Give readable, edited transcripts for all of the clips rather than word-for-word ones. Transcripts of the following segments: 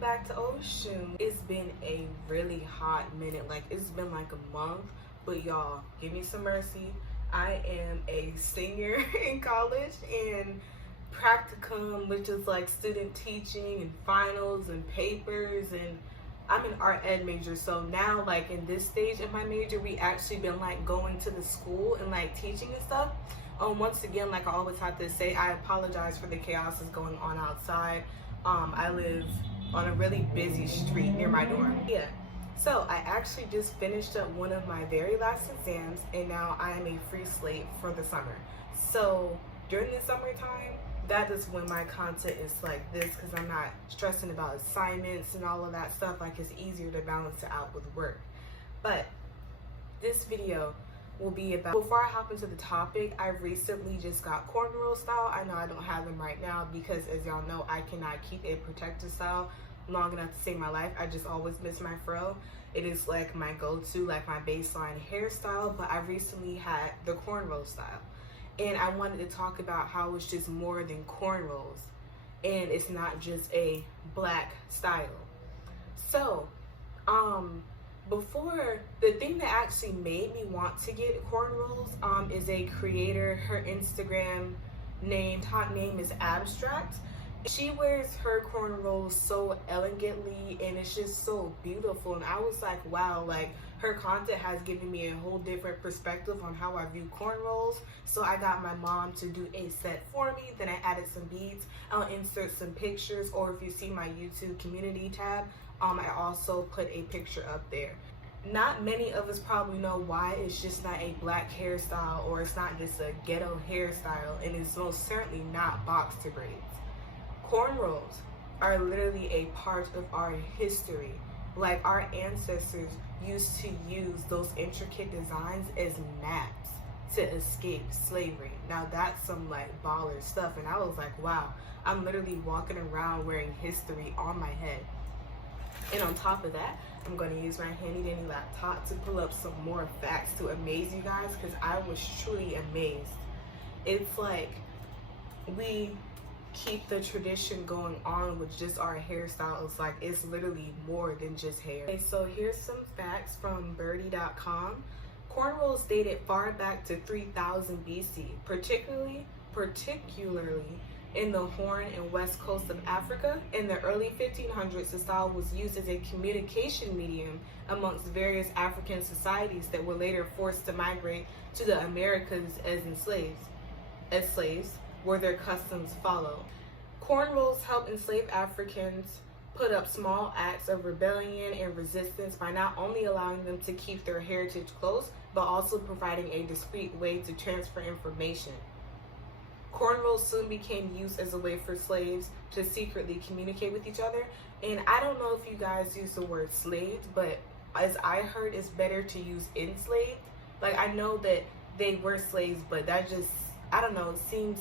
welcome back to Ocean. It's been a really hot minute, like it's been like a month, but y'all, give me some mercy. I am a senior in college and practicum, which is like student teaching and finals and papers, and I'm an art ed major, so now like in this stage of my major, we actually been like going to the school and like teaching and stuff. Once again, like I always have to say, I apologize for the chaos that's going on outside. I live on a really busy street near my dorm. Yeah, so I actually just finished up one of my very last exams, and now I am a free slate for the summer. So during the summertime, that is when my content is like this, because I'm not stressing about assignments and all of that stuff. Like, it's easier to balance it out with work. But this video will be about, before I hop into the topic, I recently just got cornrow style. I know I don't have them right now because, as y'all know, I cannot keep a protective style long enough to save my life. I just always miss my fro. It is like my go-to, like my baseline hairstyle, but I recently had the cornrow style. And I wanted to talk about how it's just more than cornrows, and it's not just a black style. So, before, the thing that actually made me want to get cornrows is a creator. Her Instagram name, top name is Abstract. She wears her cornrows so elegantly, and it's just so beautiful. And I was like, wow, like her content has given me a whole different perspective on how I view cornrows. So I got my mom to do a set for me. Then I added some beads. I'll insert some pictures, or if you see my YouTube community tab, I also put a picture up there. Not many of us probably know why it's just not a black hairstyle, or it's not just a ghetto hairstyle, and it's most certainly not boxer braids. Cornrows are literally a part of our history. Like, our ancestors used to use those intricate designs as maps to escape slavery. Now that's some like baller stuff, and I was like, wow, I'm literally walking around wearing history on my head. And on top of that, I'm going to use my handy dandy laptop to pull up some more facts to amaze you guys, because I was truly amazed. It's like we keep the tradition going on with just our hairstyles. Like, it's literally more than just hair. Okay, so here's some facts from birdie.com. Cornrows dated far back to 3000 BC, particularly in the Horn and west coast of Africa. In the early 1500s, the style was used as a communication medium amongst various African societies that were later forced to migrate to the Americas as slaves, where their customs followed. Cornrows helped enslaved Africans put up small acts of rebellion and resistance by not only allowing them to keep their heritage close, but also providing a discreet way to transfer information. Cornrows soon became used as a way for slaves to secretly communicate with each other. And I don't know if you guys use the word slaved, but as I heard, it's better to use enslaved. Like, I know that they were slaves, but that just, I don't know, it seems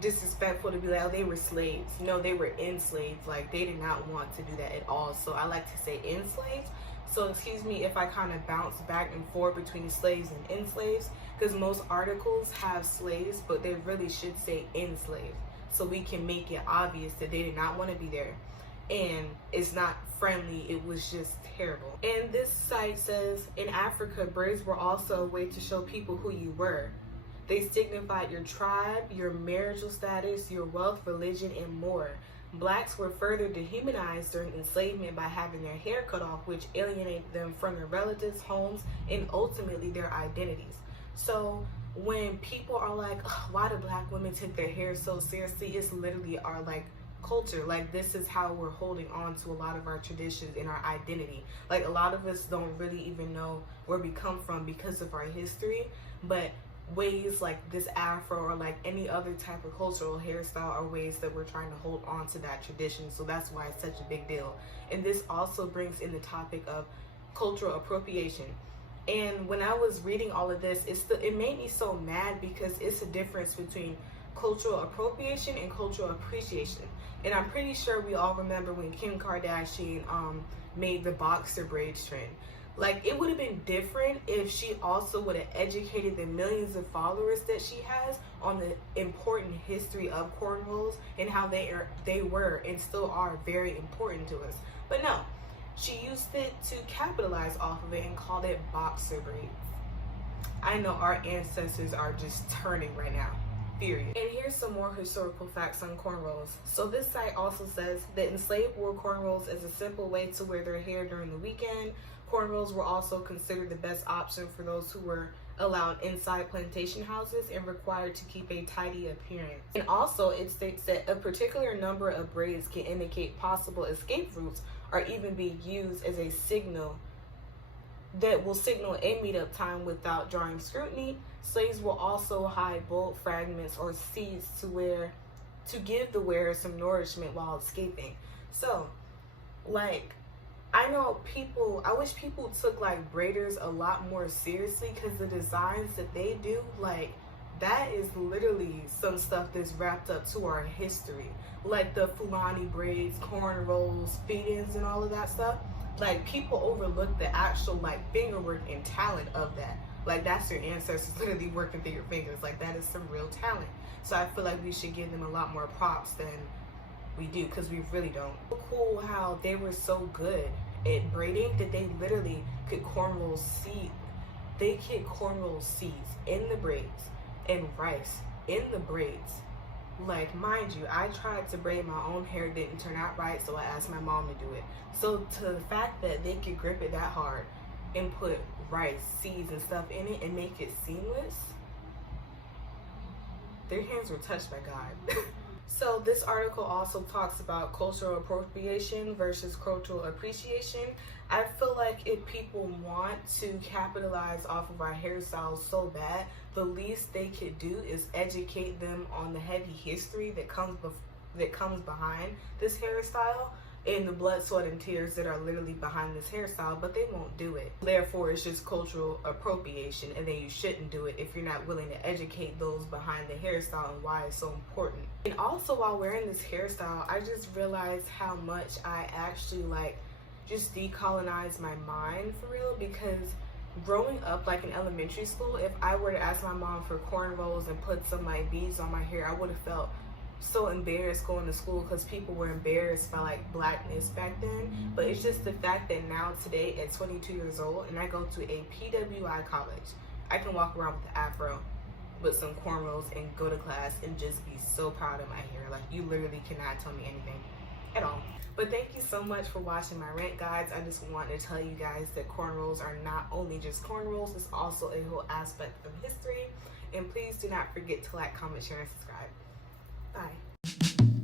disrespectful to be like, oh, they were slaves. No, they were enslaved. Like, they did not want to do that at all. So I like to say enslaved. So excuse me if I kind of bounce back and forth between slaves and enslaves, because most articles have slaves, but they really should say enslaved, so we can make it obvious that they did not want to be there. And it's not friendly, it was just terrible. And this site says, in Africa, braids were also a way to show people who you were. They signified your tribe, your marital status, your wealth, religion, and more. Blacks were further dehumanized during enslavement by having their hair cut off, which alienated them from their relatives, homes, and ultimately their identities. So when people are like, oh, why do black women take their hair so seriously? It's literally our like culture. Like, this is how we're holding on to a lot of our traditions and our identity. Like, a lot of us don't really even know where we come from because of our history, but ways like this afro or like any other type of cultural hairstyle are ways that we're trying to hold on to that tradition. So that's why it's such a big deal. And this also brings in the topic of cultural appropriation. And when I was reading all of this, it made me so mad, because it's a difference between cultural appropriation and cultural appreciation. And I'm pretty sure we all remember when Kim Kardashian made the boxer braids trend. Like, it would have been different if she also would have educated the millions of followers that she has on the important history of cornrows and how they were and still are very important to us. But no, she used it to capitalize off of it and called it boxer braids. I know our ancestors are just turning right now. Period. And here's some more historical facts on cornrows. So this site also says that enslaved wore cornrows as a simple way to wear their hair during the weekend. Cornrows were also considered the best option for those who were allowed inside plantation houses and required to keep a tidy appearance. And also it states that a particular number of braids can indicate possible escape routes or even be used as a signal that will signal a meetup time without drawing scrutiny. Slaves will also hide bolt fragments or seeds to give the wearer some nourishment while escaping. So, like, I wish people took like braiders a lot more seriously, because the designs that they do, like, that is literally some stuff that's wrapped up to our history. Like the Fulani braids, cornrows, feed-ins, and all of that stuff. Like, people overlook the actual like finger work and talent of that. Like, that's your ancestors literally working through your fingers. Like, that is some real talent. So I feel like we should give them a lot more props than we do, because we really don't. So cool how they were so good at braiding that they literally could cornrow seeds. They could cornrow seeds in the braids and rice in the braids. Like, mind you, I tried to braid my own hair, didn't turn out right, so I asked my mom to do it. So to the fact that they could grip it that hard and put rice, seeds, and stuff in it and make it seamless, their hands were touched by God. So this article also talks about cultural appropriation versus cultural appreciation. I feel like if people want to capitalize off of our hairstyles so bad, the least they could do is educate them on the heavy history that comes behind this hairstyle and the blood, sweat, and tears that are literally behind this hairstyle, but they won't do it. Therefore, it's just cultural appropriation, and then you shouldn't do it if you're not willing to educate those behind the hairstyle and why it's so important. And also, while wearing this hairstyle, I just realized how much I actually just decolonized my mind for real, because growing up like in elementary school, if I were to ask my mom for cornrows and put some like beads on my hair, I would have felt so embarrassed going to school, because people were embarrassed by like blackness back then. But it's just the fact that now today at 22 years old and I go to a PWI college, I can walk around with the afro with some cornrows and go to class and just be so proud of my hair. Like, you literally cannot tell me anything at all. But thank you so much for watching my rant, guys. I just wanted to tell you guys that cornrows are not only just cornrows, it's also a whole aspect of history. And please do not forget to like, comment, share, and subscribe. Bye.